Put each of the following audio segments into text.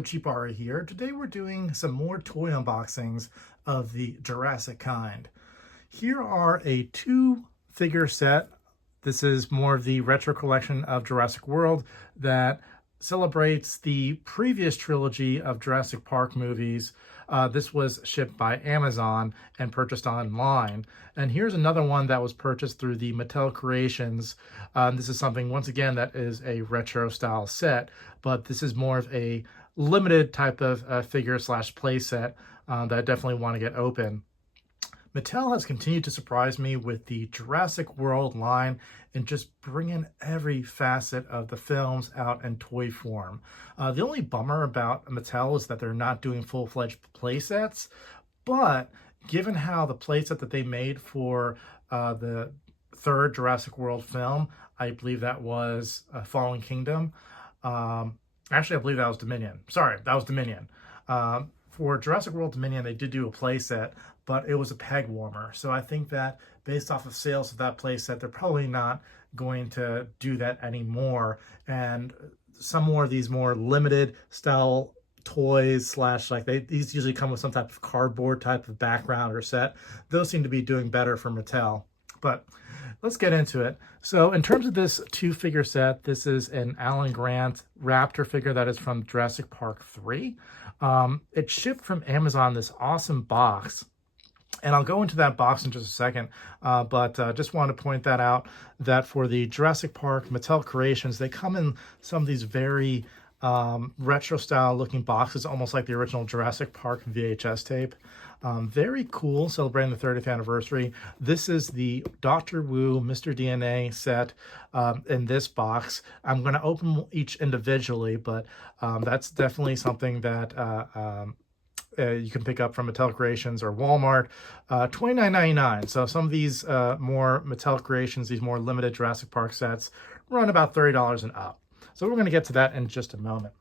Hello, Cheapari here. Today we're doing some more toy unboxings of the Jurassic kind. Here are a 2-figure set. This is more of the retro collection of Jurassic World that celebrates the previous trilogy of Jurassic Park movies. This was shipped by Amazon and purchased online. And here's another one that was purchased through the Mattel Creations. This is something, once again, that is a retro style set, but this is more of a limited type of figure slash play set that I definitely want to get open. Mattel has continued to surprise me with the Jurassic World line and just bringing every facet of the films out in toy form. The only bummer about Mattel is that they're not doing full-fledged play sets, but given how the play set that they made for the third Jurassic World film, I believe that was Fallen Kingdom. Actually, I believe that was Dominion. Sorry, that was Dominion. For Jurassic World Dominion, they did do a play set, but it was a peg warmer. So I think that based off of sales of that play set, they're probably not going to do that anymore. And some more of these more limited style toys slash these usually come with some type of cardboard type of background or set. Those seem to be doing better for Mattel. But let's get into it. So in terms of this 2-figure set, this is an Alan Grant Raptor figure that is from Jurassic Park 3. It shipped from Amazon, this awesome box. And I'll go into that box in just a second, but just want to point that out, that for the Jurassic Park Mattel Creations, they come in some of these very retro style looking boxes, almost like the original Jurassic Park VHS tape. Very cool, celebrating the 30th anniversary. This is the Dr. Wu Mr. DNA set in this box. I'm going to open each individually, but that's definitely something that you can pick up from Mattel Creations or Walmart. $29.99. So some of these more Mattel Creations, these more limited Jurassic Park sets, run about $30 and up. So we're going to get to that in just a moment.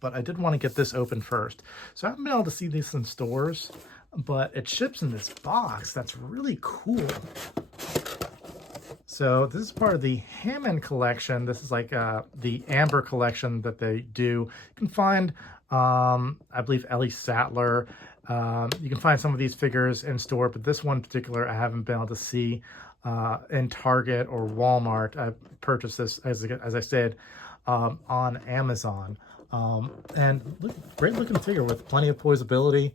But I did want to get this open first. So I haven't been able to see these in stores, but it ships in this box. That's really cool. So this is part of the Hammond collection. This is like the Amber collection that they do. You can find, I believe, Ellie Sattler. You can find some of these figures in store, but this one in particular I haven't been able to see in Target or Walmart. I purchased this, as I said, on Amazon. And great looking figure with plenty of poisability.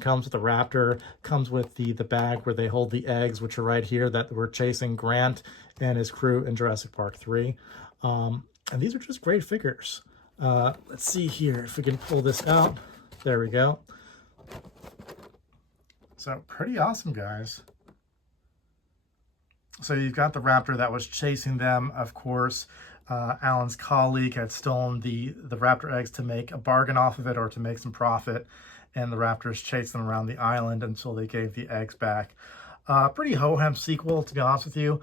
Comes with the Raptor, comes with the bag where they hold the eggs, which are right here, that we're chasing Grant and his crew in Jurassic Park 3. And these are just great figures. Let's see here if we can pull this out. There we go. So pretty awesome, guys. So you've got the Raptor that was chasing them, of course. Alan's colleague had stolen the Raptor eggs to make a bargain off of it or to make some profit, and the Raptors chased them around the island until they gave the eggs back. Pretty ho-hum sequel, to be honest with you.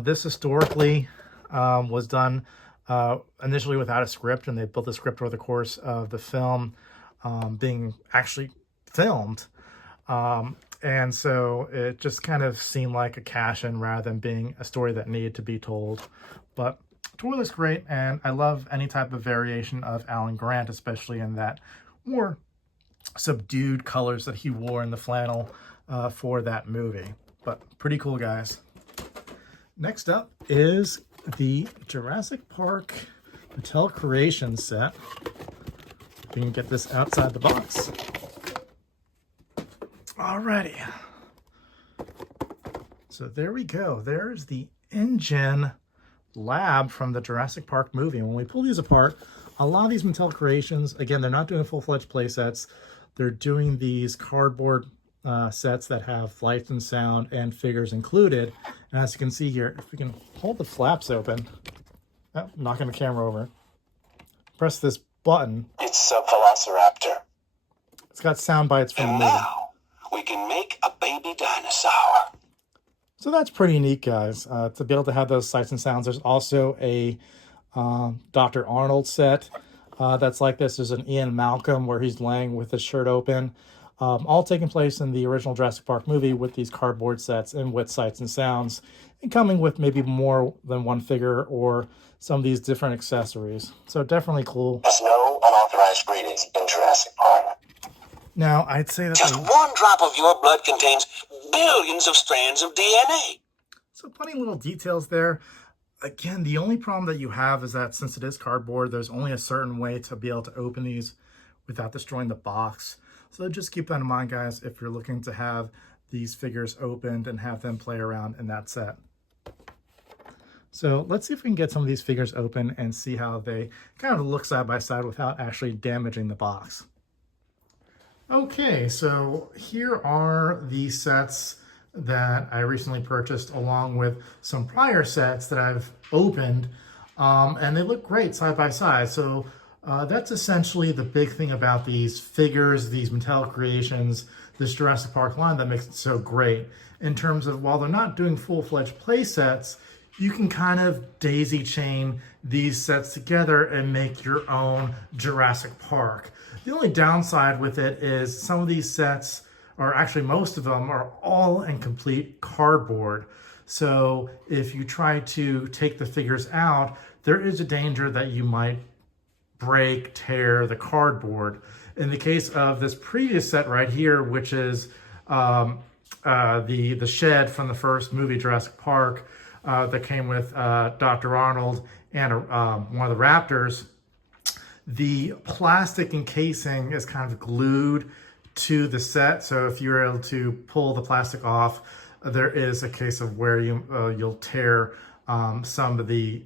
This historically was done initially without a script, and they built the script over the course of the film being actually filmed. And so it just kind of seemed like a cash-in rather than being a story that needed to be told. But toy looks great, and I love any type of variation of Alan Grant, especially in that more subdued colors that he wore in the flannel for that movie. But pretty cool, guys. Next up is the Jurassic Park Mattel Creations set. We can get this outside the box. Alrighty. So there we go. There's the InGen lab from the Jurassic Park movie. And when we pull these apart, a lot of these Mattel Creations, again, they're not doing full-fledged play sets. They're doing these cardboard sets that have lights and sound and figures included. And as you can see here, if we can hold the flaps open, knocking the camera over, press this button. It's a Velociraptor. It's got sound bites from the movie. Now we can make a baby dinosaur. So that's pretty neat, guys, to be able to have those sights and sounds. There's also a Dr. Arnold set that's like this. There's an Ian Malcolm where he's laying with his shirt open. All taking place in the original Jurassic Park movie with these cardboard sets and with sights and sounds, and coming with maybe more than one figure or some of these different accessories. So definitely cool. There's no unauthorized unauthorized breeding in Jurassic Park. Now, I'd say that Just one drop of your blood contains billions of strands of DNA. so funny little details there. Again, the only problem that you have is that since it is cardboard, there's only a certain way to be able to open these without destroying the box. So just keep that in mind, guys, if you're looking to have these figures opened and have them play around in that set. So let's see if we can get some of these figures open and see how they kind of look side by side without actually damaging the box. Okay, so here are the sets that I recently purchased along with some prior sets that I've opened, and they look great side by side. So that's essentially the big thing about these figures, these Mattel Creations, this Jurassic Park line that makes it so great. In terms of, while they're not doing full-fledged play sets, you can kind of daisy chain these sets together and make your own Jurassic Park. The only downside with it is some of these sets, or actually most of them, are all in complete cardboard. So if you try to take the figures out, there is a danger that you might break, tear the cardboard. In the case of this previous set right here, which is the shed from the first movie, Jurassic Park, that came with Dr. Arnold and one of the raptors, the plastic encasing is kind of glued to the set. So if you're able to pull the plastic off, there is a case of where you'll tear some of the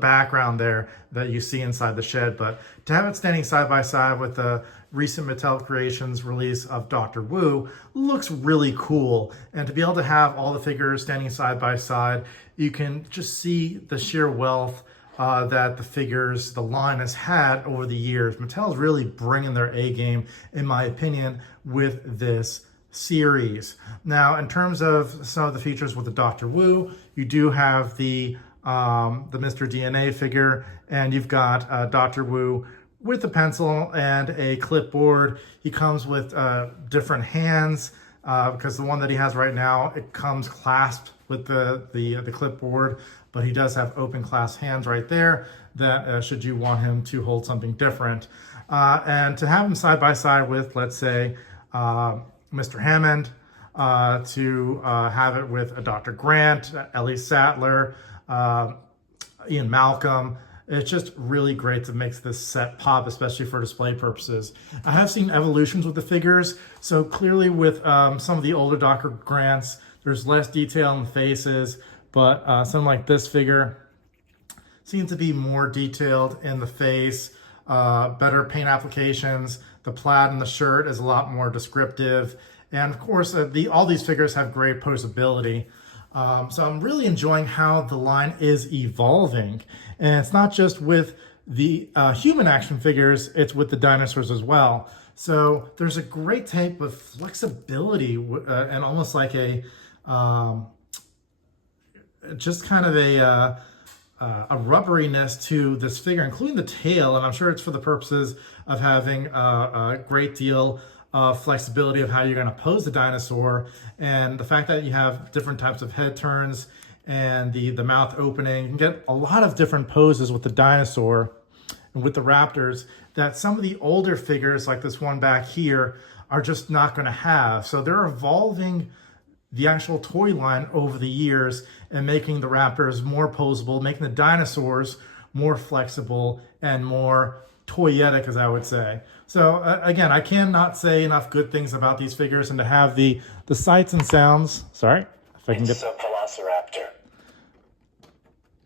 background there that you see inside the shed. But to have it standing side by side with the recent Mattel Creations release of Dr. Wu looks really cool. And to be able to have all the figures standing side by side, you can just see the sheer wealth that the figures, the line has had over the years. Mattel's really bringing their A game, in my opinion, with this series. Now, in terms of some of the features with the Dr. Wu, you do have the Mr. DNA figure, and you've got Dr. Wu with a pencil and a clipboard. He comes with different hands because the one that he has right now, it comes clasped with the clipboard, but he does have open clasp hands right there that should you want him to hold something different. And to have him side by side with, let's say, Mr. Hammond, to have it with Dr. Grant, Ellie Sattler, Ian Malcolm. It's just really great to make this set pop, especially for display purposes. I have seen evolutions with the figures. So clearly with some of the older Dr. Grants, there's less detail in the faces, but something like this figure seems to be more detailed in the face, better paint applications. The plaid in the shirt is a lot more descriptive. And of course, all these figures have great posability. So I'm really enjoying how the line is evolving. And it's not just with the human action figures, it's with the dinosaurs as well. So there's a great type of flexibility and almost like a, just kind of a rubberiness to this figure, including the tail. And I'm sure it's for the purposes of having a great deal of flexibility of how you're going to pose the dinosaur, and the fact that you have different types of head turns and the mouth opening. You can get a lot of different poses with the dinosaur and with the raptors that some of the older figures, like this one back here, are just not going to have. So they're evolving the actual toy line over the years and making the raptors more posable, making the dinosaurs more flexible and more toyetic, as I would say. So again, I cannot say enough good things about these figures, and to have the sights and sounds. Sorry, if I can get. It's a velociraptor.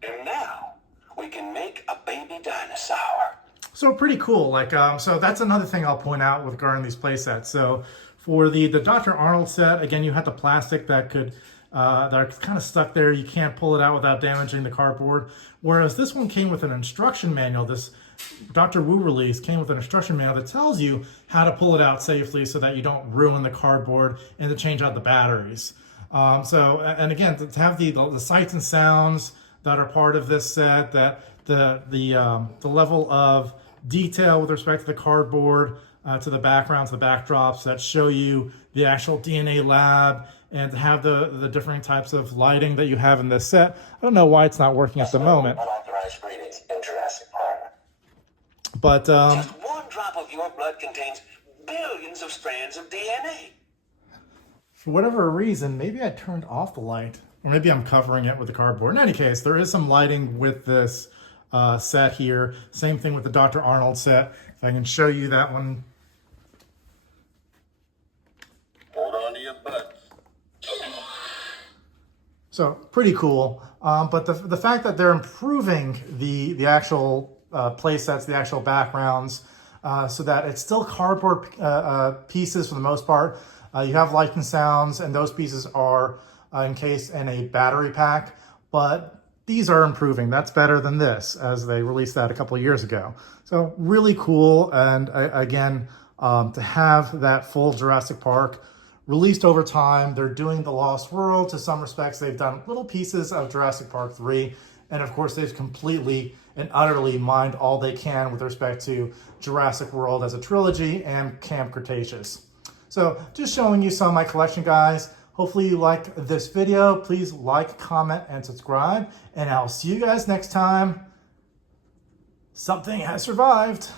And now we can make a baby dinosaur. So pretty cool. Like so that's another thing I'll point out with regarding these play sets. So for the Dr. Arnold set, again, you had the plastic that could that are kind of stuck there. You can't pull it out without damaging the cardboard. Whereas this one came with an instruction manual. This Dr. Wu release came with an instruction manual that tells you how to pull it out safely so that you don't ruin the cardboard and to change out the batteries. And again, to have the sights and sounds that are part of this set, that the level of detail with respect to the cardboard, to the backgrounds, the backdrops that show you the actual DNA lab, and to have the different types of lighting that you have in this set. I don't know why it's not working at the moment. Unauthorized breeding in Jurassic Park. But Just one drop of your blood contains billions of strands of DNA. for whatever reason, maybe I turned off the light, or maybe I'm covering it with the cardboard. In any case, there is some lighting with this set here. Same thing with the Dr. Arnold set. If I can show you that one. Hold on to your butts. So pretty cool. But the fact that they're improving the actual play sets, the actual backgrounds, so that it's still cardboard pieces for the most part. You have light and sounds, and those pieces are encased in a battery pack, but these are improving. That's better than this, as they released that a couple of years ago. So really cool, and again, to have that full Jurassic Park released over time. They're doing The Lost World to some respects. They've done little pieces of Jurassic Park 3, and of course they've completely and utterly mined all they can with respect to Jurassic World as a trilogy and Camp Cretaceous. So just showing you some of my collection, guys. Hopefully you liked this video. Please like, comment, and subscribe. And I'll see you guys next time. Something has survived.